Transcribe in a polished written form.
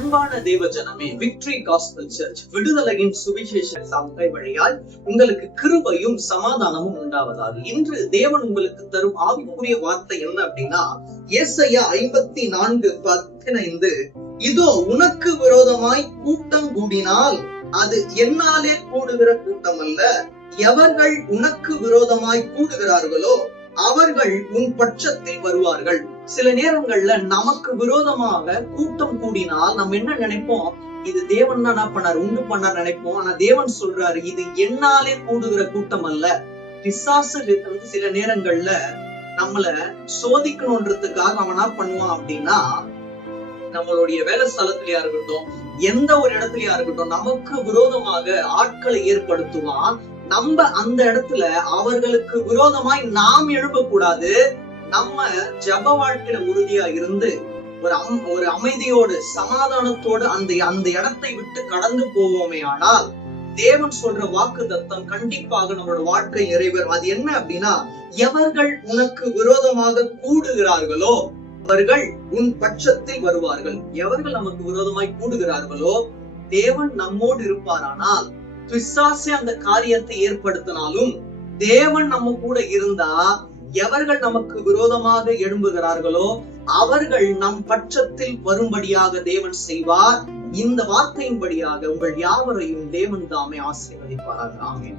அன்பான தேவ ஜனமே, விக்டரி காஸ்பல் சர்ச் விடுதலையின் சுவிசேஷ சபை வழியால் உங்களுக்கு கிருபையும் சமாதானமும் உண்டாவதாக. இன்று தேவன் உங்களுக்கு தரும் ஆவிக்குரிய வார்த்தை என்ன அப்படின்னா, ஏசாயா 54:15, இதோ உனக்கு விரோதமாய் கூட்டம் கூடினால் அது என்னாலே கூடுகிற கூட்டம் அல்ல, எவர்கள் உனக்கு விரோதமாய் கூடுகிறார்களோ அவர்கள் உன் பட்சத்தில் வருவார்கள். சில நேரங்கள்ல நமக்கு விரோதமாக கூட்டம் கூடினால் நம்ம என்ன நினைப்போம், இது தேவன் தான் என்ன பண்ணார், உண்டு பண்ணார் நினைப்போம். ஆனா தேவன் சொல்றாரு, இது என்னாலே கூடுகிற கூட்டம் அல்ல. பிசாசு சில நேரங்கள்ல நம்மள சோதிக்கணும்ன்றதுக்காக அவன் என்ன பண்ணுவான் அப்படின்னா, நம்மளுடைய வேலை ஸ்தலத்திலயா இருக்கட்டும், எந்த ஒரு இடத்துலயா இருக்கட்டும், நமக்கு விரோதமாக ஆட்களை ஏற்படுத்துவான். நம்ம அந்த இடத்துல அவர்களுக்கு விரோதமாய் நாம் எழுப்பக்கூடாது. நம்ம ஜப வாழ்க்கையில உறுதியா இருந்து ஒரு அமைதியோடு சமாதானத்தோடு அந்த இடத்தை விட்டு கடந்து போவோமே ஆனால் தேவன் சொல்ற வாக்குத்தத்தம் கண்டிப்பாக நம்மளோட வாழ்க்கை நிறைவேறும். அது என்ன அப்படின்னா, எவர்கள் உனக்கு விரோதமாக கூடுகிறார்களோ அவர்கள் உன் பட்சத்தில் வருவார்கள். எவர்கள் நமக்கு விரோதமாய் கூடுகிறார்களோ தேவன் நம்மோடு இருப்பாரானால், பிசாசே அந்த காரியத்தை ஏற்படுத்தினாலும் தேவன் நம்ம கூட இருந்தா, எவர்கள் நமக்கு விரோதமாக எழும்புகிறார்களோ அவர்கள் நம் பட்சத்தில் வரும்படியாக தேவன் செய்வார். இந்த வார்த்தையின்படியாக உங்கள் யாவரையும் தேவன் தாமே ஆசீர்வதிப்பாராக. ஆமென்.